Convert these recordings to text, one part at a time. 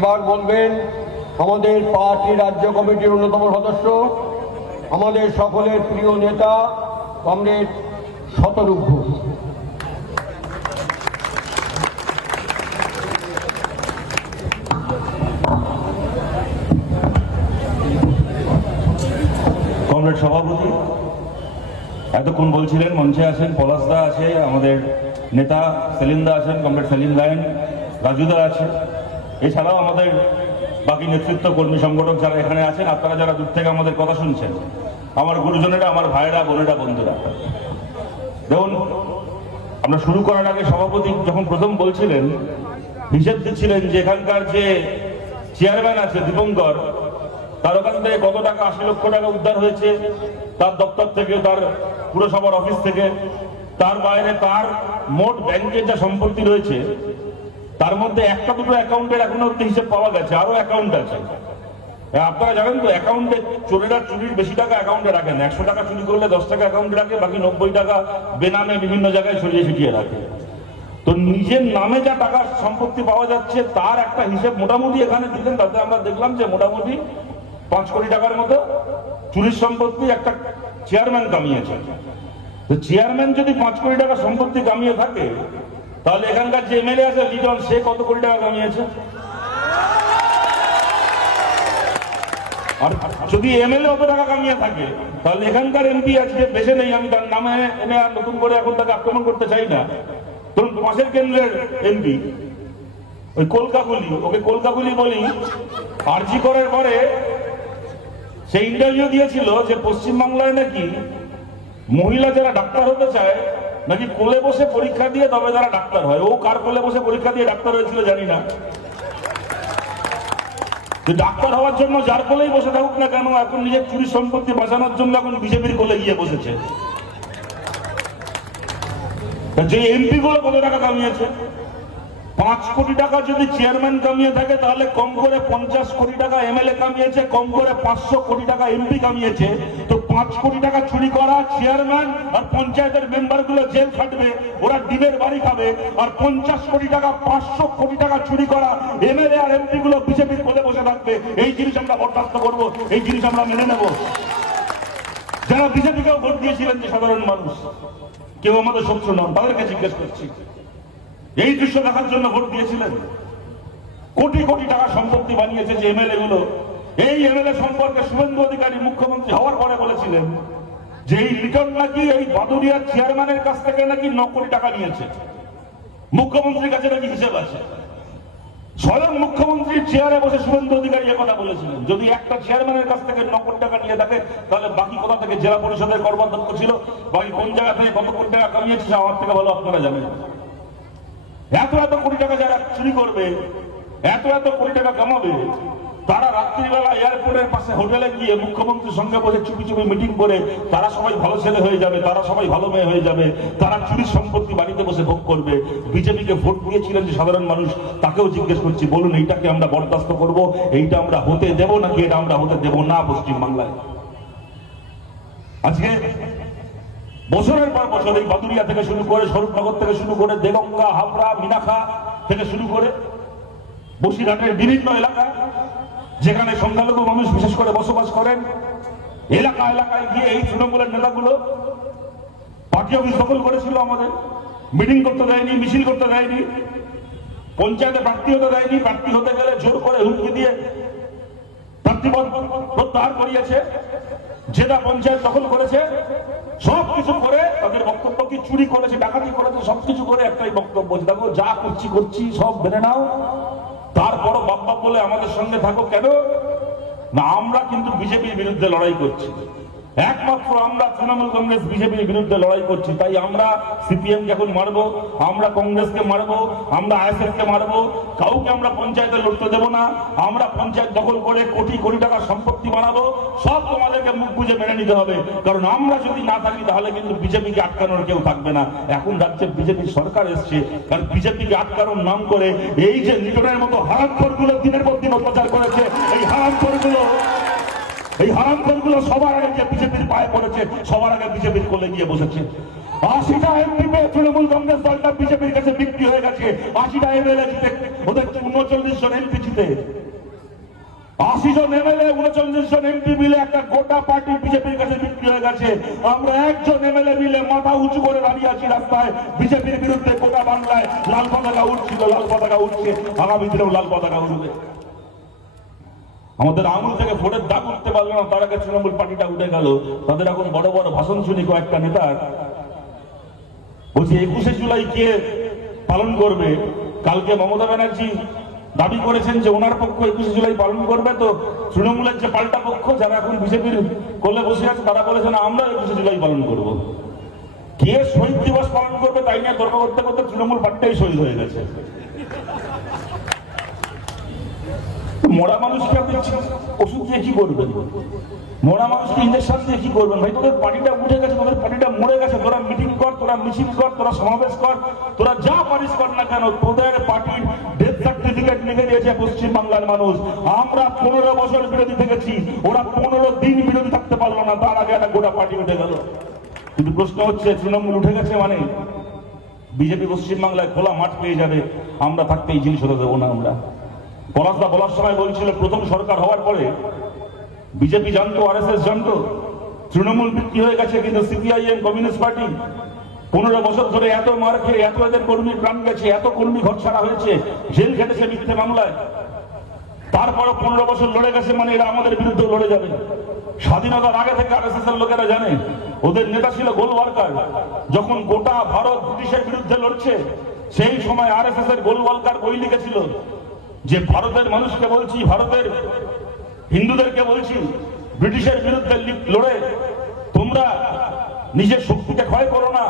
এবার বলবেন আমাদের পার্টি রাজ্য কমিটির অন্যতম সদস্য, আমাদের সকলের প্রিয় নেতা কমরেড শতরূপ ঘোষ। কমরেড সভাপতি এতক্ষণ বলছিলেন, মঞ্চে আছেন পলাশদা আছে, আমাদের নেতা সেলিমদা আছেন, কমরেড সেলিম লায়ন, রাজুদা আছে, এছাড়াও আমাদের বাকি নেতৃত্ব কর্মী সংগঠক যারা এখানে আছেন, আপনারা যারা দূর থেকে আমাদের কথা শুনছেন, আমার গুরুজনেরা, আমার ভাইয়েরা, বোনেরা, বন্ধুরা। দেখুন, আমরা শুরু করার আগে সভাপতি যখন প্রথম বলছিলেন, হিসেব দিচ্ছিলেন যে এখানকার যে চেয়ারম্যান আছে দীপঙ্কর, তার ওখান থেকে কত টাকা, ৮০ লক্ষ টাকা উদ্ধার হয়েছে তার দপ্তর থেকে, তার পুরসভার অফিস থেকে। তার বাইরে তার মোট ব্যাংকের যা সম্পত্তি রয়েছে তার মধ্যে একটা দুটো অ্যাকাউন্টের এখনো অব্দি হিসেব পাওয়া গেছে, আরো অ্যাকাউন্ট আছে। আপনারা জানেন তো, অ্যাকাউন্টে চোরেরা চুরির বেশি টাকা অ্যাকাউন্টে রাখেন, ১০০ টাকা চুরি করলে 10 টাকা অ্যাকাউন্টে রাখে, বাকি 90 টাকা বেনামে বিভিন্ন জায়গায় ছড়িয়ে ছিটিয়ে রাখে। তো নিজের নামে যা টাকা সম্পত্তি পাওয়া যাচ্ছে তার একটা হিসেব মোটামুটি এখানে দিলেন, তাতে আমরা দেখলাম যে মোটামুটি 5 কোটি টাকার মতো চুরির সম্পত্তি একটা চেয়ারম্যান কামিয়েছে। তো চেয়ারম্যান যদি 5 কোটি টাকা সম্পত্তি কামিয়ে থাকে, তাহলে এখানকার যে এমএলএ আছে লিটন, সে কত কোটি টাকা কামিয়েছে? আর যদি এমএলএ অত টাকা কামিয়ে থাকে, তাহলে এখানকার এমপি আজকে বেঁচে নেই, আমি তার নামে এনে আর নতুন করে এখন তাকে আক্রমণ করতে চাই না। ধরুন পাশের কেন্দ্রের এমপি ওই কলকাকুলি, ওকে কলকাকুলি বলি, আরজি করার পরে সে ইন্টারভিউ দিয়েছিল যে পশ্চিমবাংলায় নাকি মহিলা যারা ডাক্তার হতে চায় নাকি কোলে বসে পরীক্ষা দিয়ে তবে তারা ডাক্তার হয়। ও কার কোলে বসে পরীক্ষা দিয়ে ডাক্তার হয়েছিল জানি না। ডাক্তার হওয়ার জন্য যার কোলেই বসে থাকুক না কেন, এখন নিজের চুরি সম্পত্তি বাঁচানোর জন্য এখন বিজেপির কোলে গিয়ে বসেছে। যে এমপি গুলো কত টাকা কামিয়েছে? 5 কোটি টাকা যদি চেয়ারম্যান কামিয়ে থাকে, তাহলে কম করে 50 কোটি টাকা এমএলএ কামিয়েছে, কম করে 500 কোটি টাকা এমপি কামিয়েছে। তো 5 কোটি টাকা চুরি করা চেয়ারম্যান আর পঞ্চায়েতের মেম্বার গুলো জেল খাটবে, ওরা ডিমের বাড়ি খাবে। আর 50 কোটি টাকা 500 কোটি টাকা চুরি করা এমএলএ আর এমপি গুলো বিজেপির কোলে বসে থাকবে। এই জিনিস আমরা বরদাস্ত করবো, এই জিনিস আমরা মেনে নেব। যারা বিজেপিকেও ভোট দিয়েছিলেন যে সাধারণ মানুষ, কেউ আমাদের শত্রু নন, তাদেরকে জিজ্ঞেস করছি, এই দৃশ্য দেখার জন্য ভোট দিয়েছিলেন? কোটি কোটি টাকা সম্পত্তি বানিয়েছে যে এমএলএ গুলো। এই এমএলএ সম্পর্কে শুভেন্দু অধিকারী মুখ্যমন্ত্রী হওয়ার পরে বলেছিলেন যে এই লিটন নাকি এই বাদুড়িয়ার চেয়ারম্যানের কাছ থেকে নাকি 9 কোটি টাকা নিয়েছে। মুখ্যমন্ত্রীর কাছে নাকি হিসেব আছে। স্বয়ং মুখ্যমন্ত্রীর চেয়ারে বসে শুভেন্দু অধিকারী কথা বলেছিলেন, যদি একটা চেয়ারম্যানের কাছ থেকে 9 কোটি টাকা নিয়ে থাকে, তাহলে বাকি কোথা থেকে জেলা পরিষদের কর্মাধ্যক্ষ ছিল, বাকি কোন জায়গা থেকে কত কোটি টাকা কামিয়েছে আমার থেকে ভালো আপনারা জানেন। এত কোটি টাকা যারা চুরি করবে, এত কোটি টাকা কামাবে, তারা রাত্রিবেলা এয়ারপোর্টের পাশে হোটেলে গিয়ে মুখ্যমন্ত্রীর সঙ্গে বসে চুপি চুপি মিটিং করে তারা সবাই ভালো ছেলে হয়ে যাবে, তারা সবাই ভালো মেয়ে হয়ে যাবে, তারা চুরির সম্পত্তি বাড়িতে বসে ভোগ করবে। বিজেপিকে ভোট দিয়েছিলেন যে সাধারণ মানুষ, তাকেও জিজ্ঞেস করছি, বলুন এইটাকে আমরা বরদাস্ত করব, এইটা আমরা হতে দেব নাকি এটা আমরা হতে দেব না পশ্চিমবাংলায়? আজকে বছরের পর বছর এই বাদুড়িয়া থেকে শুরু করে, স্বরূপনগর থেকে শুরু করে, দেগঙ্গা, হাবড়া, মিনাখা থেকে শুরু করে বসিরহাটের বিভিন্ন এলাকা যেখানে সংখ্যালঘু মানুষ বিশেষ করে বসবাস করেন, এলাকা এলাকায় গিয়ে এই তৃণমূলের নেতাগুলো পার্টি অফিস দখল করেছিল, আমাদের মিটিং করতে দেয়নি, মিছিল করতে দেয়নি, পঞ্চায়েতে প্রার্থী হতে দেয়নি, প্রার্থী হতে গেলে জোর করে হুমকি দিয়ে প্রার্থীপদ প্রত্যাহার করিয়েছে, যেটা পঞ্চায়েত দখল করেছে, সবকিছু করে তাদের বক্তব্য কি চুরি করেছে, ডাকাতি করেছে, সবকিছু করে একটাই বক্তব্য, দেখো যা করছি সব মেনে নাও, তারপরও বাপ্পা বলে আমাদের সঙ্গে থাকো। কেন না, আমরা কিন্তু বিজেপির বিরুদ্ধে লড়াই করছি, একমাত্র আমরা তৃণমূল কংগ্রেস বিজেপির বিরুদ্ধে লড়াই করছি। তাই আমরা সিপিএম কে এখন মারবো, আমরা কংগ্রেসকে মারবো, আমরা আইএসএফ কে মারবো, কাউকে আমরা পঞ্চায়েতে লড়তে দেবো না। আমরা পঞ্চায়েত দখল করে কোটি কোটি টাকার সম্পত্তি বানাবো, সব তোমাদেরকে মুখ বুঝে মেনে নিতে হবে। কারণ আমরা যদি না থাকি তাহলে কিন্তু বিজেপিকে আটকানোর কেউ থাকবে না। এখন রাজ্যে বিজেপি সরকার এসছে, কারণ বিজেপিকে আটকানোর নাম করে এই যে লিটনের মতো হারামখোরগুলো দিনের পর দিন অত্যাচার করেছে, এই হারামখোরগুলো সবার আগে বিজেপির পায়ে পড়েছে, সবার আগে বিজেপির কোলে গিয়ে বসেছে। 80টা এমপি পেয়ে তৃণমূল কংগ্রেস দলটা বিজেপির কাছে বিক্রি হয়ে গেছে। 80টা এমএলএ জিতে ওদের 39 জন এমপি জিতে, 80 জন এমএলএ 39 জন এমপি মিলে একটা গোটা পার্টি বিজেপির কাছে বিক্রি হয়ে গেছে। আমরা একজন এমএলএ মিলে মাথা উঁচু করে দাঁড়িয়ে আছি রাস্তায় বিজেপির বিরুদ্ধে। গোটা বাংলায় লাল পতাকা উঠছিল, লাল পতাকা উঠছে, আগামী দিনেও লাল পতাকা উঠবে। আমাদের আঙুল থেকে ভোটের দাগ উঠতে পারলো না, তার আগে তৃণমূল পার্টিটা উঠে গেল। তাদের এখন বড় বড় ভাষণ শুনি কয়েকটা নেতার, বলছি 21শে জুলাই কে পালন করবে। কালকে মমতা ব্যানার্জি দাবি করেছেন যে ওনার পক্ষ 21শে জুলাই পালন করবে, তো তৃণমূলের যে পাল্টা পক্ষ যারা এখন বিজেপির কোলে বসে আছে তারা বলেছেন আমরা 21শে জুলাই পালন করব। কে শহীদ দিবস পালন করবে তাই নিয়ে তর্ক করতে করতে তৃণমূল পার্টিটাই শহীদ হয়ে গেছে। মরা মানুষকে আপনি ওষুধ দিয়ে কি করবেন? মরা মানুষকে ইঞ্জেকশন দিয়ে কি করবেন? ভাই তোদের পার্টিটা উঠে গেছে, তোদের পার্টিটা মরে গেছে। তোরা মিটিং কর, তোরা মিছিল কর, তোরা সমাবেশ কর, তোরা যা পারিস কর না কেন, তোদের পার্টির ডেথ সার্টিফিকেট লিখে দিয়েছে পশ্চিমবাংলার মানুষ। আমরা 15 বছর বিরোধী থেকেছি, ওরা 15 দিন বিরোধী থাকতে পারলো না, তার আগে একটা গোটা পার্টি উঠে গেল। কিন্তু প্রশ্ন হচ্ছে তৃণমূল উঠে গেছে মানে বিজেপি পশ্চিমবাংলায় খোলা মাঠ পেয়ে যাবে, আমরা থাকতে এই জিনিস হতে দেবো না। আমরা পলাশদা বলার সময় বলছিল প্রথম সরকার হওয়ার পরে বিজেপি জানতো, আরএসএস জানতো তৃণমূল বিক্রি হয়ে গেছে, কিন্তু সিপিআইএম কমিউনিস্ট পার্টি 15 বছর ধরে এত মার খেয়ে এত এদের কর্মীর প্রাণ গেছে, এত কর্মী ঘর ছাড়া হয়েছে, জেল খেটেছে মিথ্যে মামলায়, তারপরে 15 বছর লড়ে গেছে মানে এরা আমাদের বিরুদ্ধে লড়ে যাবে। স্বাধীনতার আগে থেকে আরএসএস এর লোকেরা জানে, ওদের নেতা ছিল গোলওয়ালকার। যখন গোটা ভারত ব্রিটিশের বিরুদ্ধে লড়ছে সেই সময় আরএসএস এর গোলওয়ালকার বই লিখেছিল যে ভারতের মানুষকে বলছি, ভারতের হিন্দুদেরকে বলছি, ব্রিটিশের বিরুদ্ধে লড়ে তোমরা নিজের শক্তিকে ক্ষয় করো না,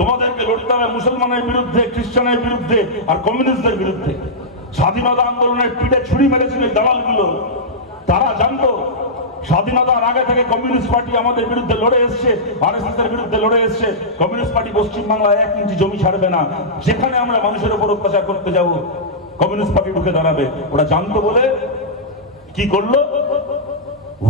তোমাদেরকে লড়তে হবে মুসলমানের বিরুদ্ধে, খ্রিস্টানের বিরুদ্ধে আর কমিউনিস্টদের বিরুদ্ধে। স্বাধীনতা আন্দোলনের পিঠে ছুরি মেরেছিল দালালগুলো, তারা জানতো স্বাধীনতার আগে থেকে কমিউনিস্ট পার্টি আমাদের বিরুদ্ধে লড়ে এসছে, আরএসএস এর বিরুদ্ধে লড়ে এসছে। কমিউনিস্ট পার্টি পশ্চিমবাংলায় 1 ইঞ্চি জমি ছাড়বে না, যেখানে আমরা মানুষের উপর অত্যাচার করতে যাব কমিউনিস্ট পার্টি ঢুকে দাঁড়াবে। ওরা জানতো বলে কি করলো,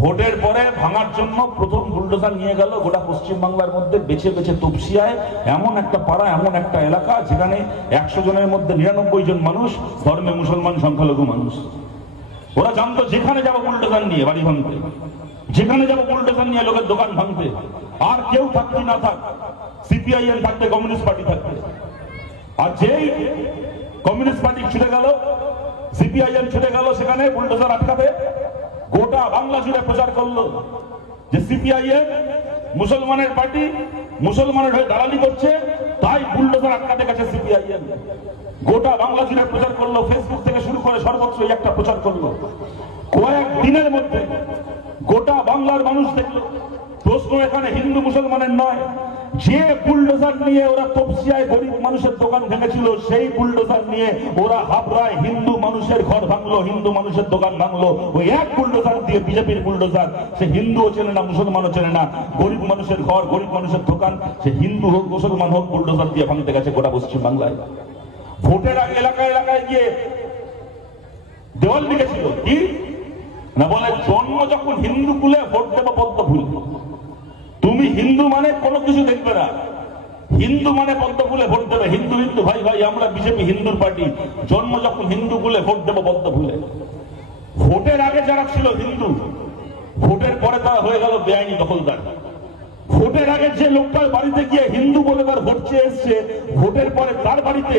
ভোটের পরে ভাঙার জন্য প্রথম বুলডোজার নিয়ে গেল গোটা পশ্চিমবাংলার মধ্যে বেছে বেছে তপসিয়ায়, এমন একটা পাড়া, এমন একটা এলাকা যেখানে 100 জনের মধ্যে 99 জন মানুষ ধর্মে মুসলমান, সংখ্যালঘু মানুষ। ওরা জানতো যেখানে যাবো বুলডোজার নিয়ে বাড়ি ভাঙতে, যেখানে যাবো বুলডোজার নিয়ে লোকের দোকান ভাঙতে, আর কেউ থাকতে না থাক, সিপিআইএম থাকতে, কমিউনিস্ট পার্টি থাকতে। আর যেই কমিউনিস্ট পার্টি ছুটে গেল, সিপিআইএম ছুটে গেল সেখানে বুলডোজার আটকাতে, গোটা বাংলা জুড়ে প্রচার করলো যে সিপিআইএম মুসলমানের পার্টি, মুসলমানের হয়ে দালালি করছে, তাই বুলডোজার আটকাতে গেছে সিপিআইএম। গোটা বাংলা জুড়ে প্রচার করলো, ফেসবুক থেকে শুরু করে সর্বত্র একটা প্রচার করলো। কয়েক দিনের মধ্যে গোটা বাংলার মানুষ দেখলো। প্রশ্ন এখানে হিন্দু মুসলমানের নয়, যে বুলডোজার নিয়ে ওরা তপসিয়ায় গরিব মানুষের দোকান ভেঙেছিল, সেই বুলডোজার নিয়ে ওরা হাবড়ায় হিন্দু মানুষের ঘর ভাঙলো, হিন্দু মানুষের দোকান ভাঙলো। ওই এক বুলডোজার দিয়ে, বিজেপির বুলডোজার, সে হিন্দুও চেনে না, মুসলমানও চেনে না, গরিব মানুষের ঘর, গরিব মানুষের দোকান, সে হিন্দু হোক মুসলমান হোক, বুলডোজার দিয়ে ভাঙতে গেছে গোটা পশ্চিমবাংলায়। ভোটের আগে এলাকায় এলাকায় গিয়ে দেওয়াল লিখেছিল কি না, বলে জন্ম যখন হিন্দু কুলে ভোট দেবো পদ্ম ফুল। তুমি হিন্দু মানে কোনো কিছু দেখবে না, হিন্দু মানে পদ্ম ফুলে ভোট দেবে। হিন্দু হিন্দু ভাই ভাই, আমরা বিজেপি হিন্দুর পার্টি, জন্ম যখন হিন্দু কুলে ভোট দেবো পদ্ম ফুলে। ভোটের আগে যারা ছিল হিন্দু, ভোটের পরে তারা হয়ে গেল বেআইনি দখলদার। ভোটের আগে যে লোকটার বাড়িতে গিয়ে হিন্দু বলে তার ভোট চেয়ে এসছে, ভোটের পরে তার বাড়িতে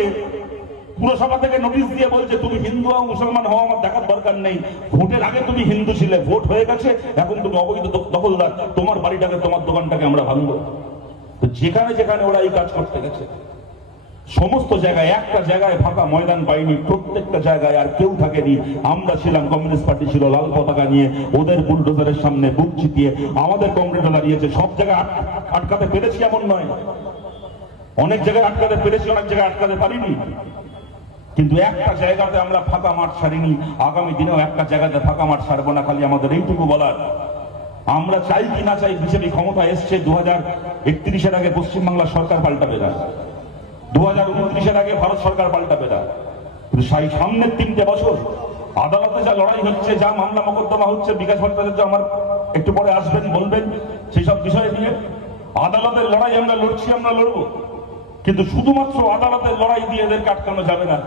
পুরসভা থেকে নোটিশ দিয়ে বলছে তুমি হিন্দু হও মুসলমান হও আমার দেখার দরকার নেই, ভোটের আগে তুমি হিন্দু ছিলে, ভোট হয়ে গেছে, এখন তুমি অবৈধ দখলদার, তোমার বাড়িটাকে, তোমার দোকানটাকে আমরা ভাঙবো। তো যেখানে যেখানে ওরা এই কাজ করতে গেছে, সমস্ত জায়গায়, একটা জায়গায় ফাঁকা ময়দান পাইনি, প্রত্যেকটা জায়গায় আর কেউ থাকেনি। আমরা ছিলাম, কমিউনিস্ট পার্টি ছিল লাল পতাকা নিয়ে, ওদের বুলডোজারের সামনে বুক চিতিয়ে আমাদের কংগ্রেসে দাঁড়িয়েছে। সব জায়গায় আটকাতে পেরেছি এমন নয়, অনেক জায়গায় আটকাতে পেরেছি, অনেক জায়গায় আটকাতে পারিনি, কিন্তু একটা জায়গাতে আমরা ফাঁকা মাঠ ছাড়িনি। আগামী দিনেও একটা জায়গাতে ফাঁকা মাঠ ছাড়বো না। খালি আমাদের এইটুকু বলার, আমরা চাই কি না চাই, বিজেপি ক্ষমতা এসছে, 2031-এর আগে পশ্চিমবাংলা সরকার পাল্টাবে না, 2029-এর আগে ভারত সরকার পাল্টাবে না। সেই সামনের 3টে বছর আদালতে যা লড়াই হচ্ছে, যা মামলা মোকদ্দমা হচ্ছে, বিকাশ ভট্টাচার্য আমার একটু পরে আসবেন, বলবেন সেই সব বিষয় নিয়ে। আদালতের লড়াই আমরা লড়ছি, আমরা লড়বো, কিন্তু শুধুমাত্র আদালতের লড়াই দিয়ে এদেরকে আটকানো যাবে না।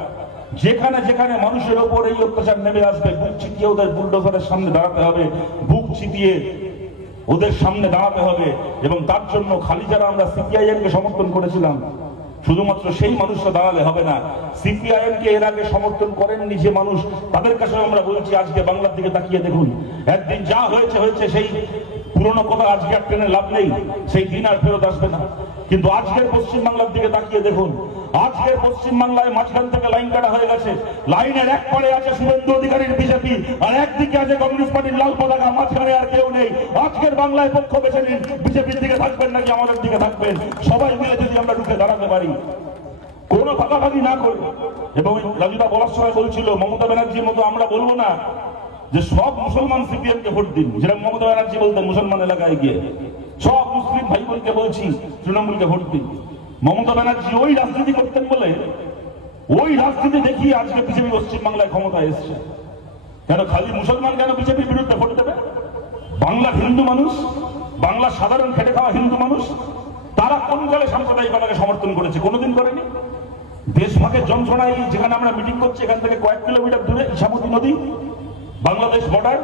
যেখানে যেখানে মানুষের ওপর এই অত্যাচার নেমে আসবে, বুক চিতিয়ে ওদের বুলডোজারের সামনে দাঁড়াতে হবে, বুক চিতিয়ে ওদের সামনে দাঁড়াতে হবে। এবং তার জন্য খালি যারা আমরা সিপিআইএম কে সমর্থন করেছিলাম, শুধুমাত্র সেই মানুষরা দাঁড়ালে হবে না। সিপিআইএম কে এর আগে সমর্থন করেননি যে মানুষ, তাদের কাছে আমরা বলছি আজকে বাংলার দিকে তাকিয়ে দেখুন। একদিন যা হয়েছে হয়েছে, সেই পুরনো কথা আজকে আর টেনে লাভ নেই, সেই দিন আর ফেরত আসবে না। কিন্তু আজকের পশ্চিমবাংলার দিকে তাকিয়ে দেখুন, আজকের পশ্চিমবাংলায় মাঝখান থেকে লাইন কাটা হয়ে গেছে। লাইনের এক পারে আছে শুভেন্দু অধিকারীর বিজেপি, আর একদিকে আছে কমিউনিস্ট পার্টির লাল পতাকা, মাঝখানে আর কেউ নেই। আজকের বাংলায় পক্ষ বেছে নিন, বিজেপির দিকে থাকবেন নাকি আমাদের দিকে থাকবেন। সবাই মিলে যদি আমরা ঢুকে দাঁড়াতে পারি, কোনো ভাগাভাগি না করে। এবং রাজুদা বলার সময় বলছিল, মমতা ব্যানার্জির মতো আমরা বলবো না যে সব মুসলমান সিপিএম কে ভোট দিন, যেটা মমতা ব্যানার্জি বলতেন মুসলমান এলাকায় গিয়ে। সব মুসলিম ভাই বোনকে বলছি তৃণমূলকে ভোট দিন। মমতা ব্যানার্জি ওই রাজনীতি করতেন বলে, ওই রাজনীতি দেখিয়ে আজকে বিজেপি পশ্চিমবাংলায় ক্ষমতায় এসছে। কেন খালি মুসলমান কেন বিজেপির বিরুদ্ধে ভোট দেবে? বাংলার হিন্দু মানুষ, বাংলার সাধারণ খেটে খাওয়া হিন্দু মানুষ, তারা কোন কালে সাম্প্রদায়িকতাকে সমর্থন করেছে? কোনোদিন করেনি। দেশভাগের যন্ত্রণায় যেখানে আমরা মিটিং করছি, এখান থেকে কয়েক কিলোমিটার দূরে ইছামতি নদী, বাংলাদেশ বর্ডার,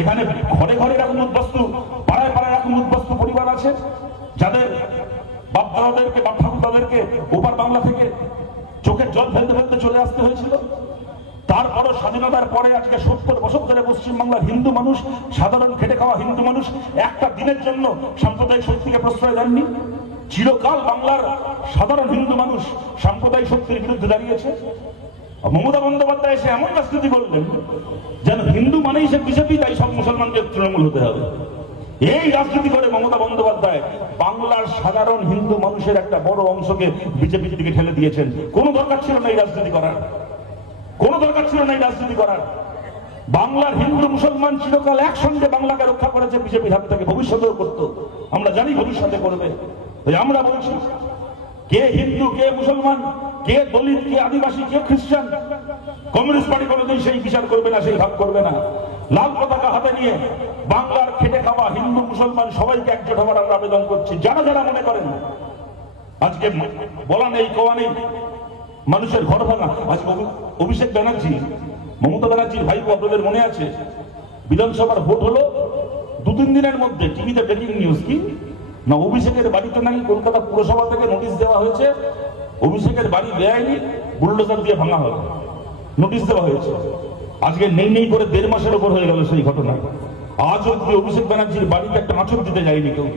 এখানে ঘরে ঘরে এরকম উদ্বাস্তু, পাড়ায় পাড়ায় এরকম উদ্বাস্তু পরিবার আছে, যাদের বাপ দাদাদেরকে, বাপ ঠাকুরদাদেরকে ওপার বাংলা থেকে চোখের জল ফেলতে ফেলতে চলে আসতে হয়েছিল। তারপরও স্বাধীনতার পরে আজকে 70 বছর ধরে পশ্চিমবাংলার হিন্দু মানুষ, সাধারণ খেটে খাওয়া হিন্দু মানুষ একটা দিনের জন্য সাম্প্রদায়িক শক্তিকে প্রশ্রয় দেননি। চিরকাল বাংলার সাধারণ হিন্দু মানুষ সাম্প্রদায়িক শক্তির বিরুদ্ধে দাঁড়িয়েছে। মমতা বন্দ্যোপাধ্যায় এসে এমন রাজনীতি করলেন যেন হিন্দু মানেই সে বিজেপি, তাই সব মুসলমানকে তৃণমূল হতে হবে। এই রাজনীতি করে মমতা বন্দ্যোপাধ্যায় বাংলার সাধারণ হিন্দু মানুষের একটা বড় অংশকে বিজেপির দিকে ঠেলে দিয়েছেন। কোনো দরকার ছিল না এই রাজনীতি করার, কোনো দরকার ছিল না এই রাজনীতি করার। বাংলার হিন্দু মুসলমান চিরকাল একসঙ্গে বাংলাকে রক্ষা করেছে বিজেপির হাত থেকে, ভবিষ্যতেও করত, আমরা জানি ভবিষ্যতে করবে। আমরা বলছি, কে হিন্দু, কে মুসলমান, কে দলিত, কে আদিবাসী, কে খ্রিস্টান, কমিউনিস্ট পার্টি কোনোদিন সেই বিচার করবে না, সেই ভাগ করবে না। লাল পতাকা হাতে নিয়ে বাংলার খেটে খাওয়া হিন্দু মুসলমান সবাইকে একজোট হওয়ার আমরা আবেদন করছি। যারা যারা মনে করেন আজকে বলা নেই, কোয়া নেই, মানুষের ঘর ভাঙা, আজকে অভিষেক ব্যানার্জি, মমতা ব্যানার্জির ভাইপো, আপনাদের মনে আছে বিধানসভার ভোট হলো 2-3 দিনের মধ্যে টিভিতে ব্রেকিং নিউজ কি না, অভিষেকের বাড়িতে নাকি কলকাতা পুরসভা থেকে নোটিশ দেওয়া হয়েছে, অভিষেকের বাড়ি বেআইনি বুলডোজার দিয়ে ভাঙা হবে, নোটিশ দেওয়া হয়েছে। আজকে নেই নেই করে 1.5 মাসের উপর হয়ে গেল সেই ঘটনা। আজ অব্দি অভিষেক ব্যানার্জির বাড়িতে একটা আঁচড় দিতে যায়নি কেউ।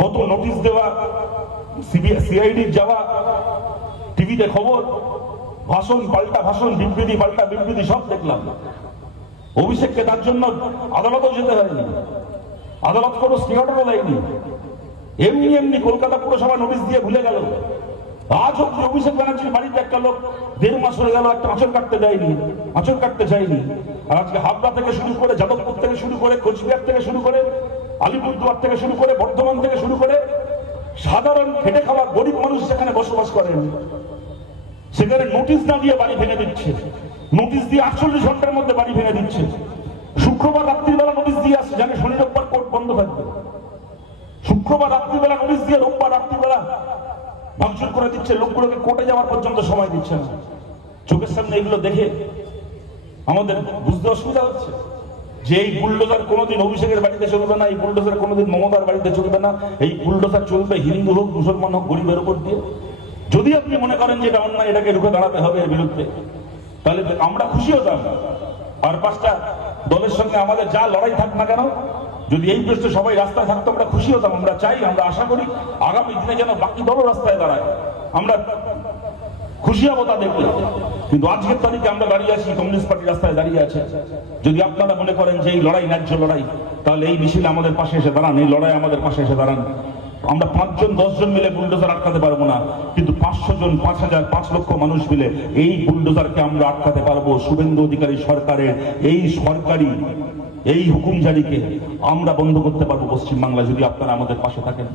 কত নোটিশ দেওয়া, সিআইডির যাওয়া, টিভিতে খবর, ভাষণ পাল্টা ভাষণ, বিবৃতি পাল্টা বিবৃতি, সব দেখলাম। অভিষেককে তার জন্য আদালতও যেতে হয়নি, আদালত কোনো স্টে অর্ডারও দেয়নি, এমনি এমনি কলকাতা পুরসভা নোটিশ দিয়ে ভুলে গেল। আজ অব্দি অভিষেক ব্যানার্জির বাড়িতে একটা লোক 1.5 মাস হয়ে গেল একটা আঁচড় কাটতে দেয়নি, আঁচড় কাটতে চাইনি। আর আজকে হাবড়া থেকে শুরু করে, যাদবপুর থেকে শুরু করে, কোচবিহার থেকে শুরু করে, আলিপুরদুয়ার থেকে শুরু করে, বর্ধমান থেকে শুরু করে, সাধারণ খেটে খাওয়া গরিব মানুষ যেখানে বসবাস করেন সেখানে নোটিশ না দিয়ে বাড়ি ভেঙে দিচ্ছে, নোটিশ দিয়ে 48 ঘন্টার মধ্যে বাড়ি ভেঙে দিচ্ছে। শুক্রবার রাত্রিবেলা নোটিশ দিয়ে আসছে, জানে শনি রোববার কোর্ট বন্ধ থাকবে। শুক্রবার রাত্রিবেলা নোটিশ দিয়ে রোববার রাত্রিবেলা ভাঙচুর করে দিচ্ছে, লোকগুলোকে কোর্টে যাওয়ার পর্যন্ত সময় দিচ্ছে না। চোখের সামনে এগুলো দেখে আমাদের বুঝতে অসুবিধা হচ্ছে যে এই বুলডোজার কোনোদিন অভিষেকের বাড়িতে চলবে না, এই বুলডোজার কোনোদিন মমতার বাড়িতে চলবে না, এই বুলডোজার চলবে হিন্দু হোক, মুসলমান হোক, গরিবের উপর দিয়ে। যদি আপনি মনে করেন যে এটা অন্যায়, এটাকে রুখে দাঁড়াতে হবে এর বিরুদ্ধে, তাহলে আমরা খুশি হতাম। আর 5টা দলের সঙ্গে আমাদের যা লড়াই থাক না কেন, যদি এই প্রশ্নে সবাই রাস্তায় থাকতো আমরা খুশি হতাম। আমরা চাই, আমরা আশা করি আগামী দিনে যেন বাকি দলও রাস্তায় দাঁড়ায়, আমরা খুশি হবো তা দেখলে। কিন্তু আজকের তারিখে আমরা দাঁড়িয়ে আছি, কমিউনিস্ট পার্টি রাস্তায় দাঁড়িয়ে আছে। যদি আপনারা মনে করেন যে এই লড়াই ন্যায্য লড়াই, তাহলে এই মিছিলে আমাদের পাশে এসে দাঁড়ান, এই লড়াই আমাদের পাশে এসে দাঁড়ান। আমরা 5 জন 10 জন মিলে বুলডোজার আটকাতে পারবো না, কিন্তু 500 জন, 5000, 5 লক্ষ মানুষ মিলে এই বুলডোজারকে আমরা আটকাতে পারবো। শুভেন্দু অধিকারী সরকারের এই সরকারি এই হুকুম জারিকে আমরা বন্ধ করতে পারবো পশ্চিমবাংলা, যদি আপনারা আমাদের পাশে থাকেন।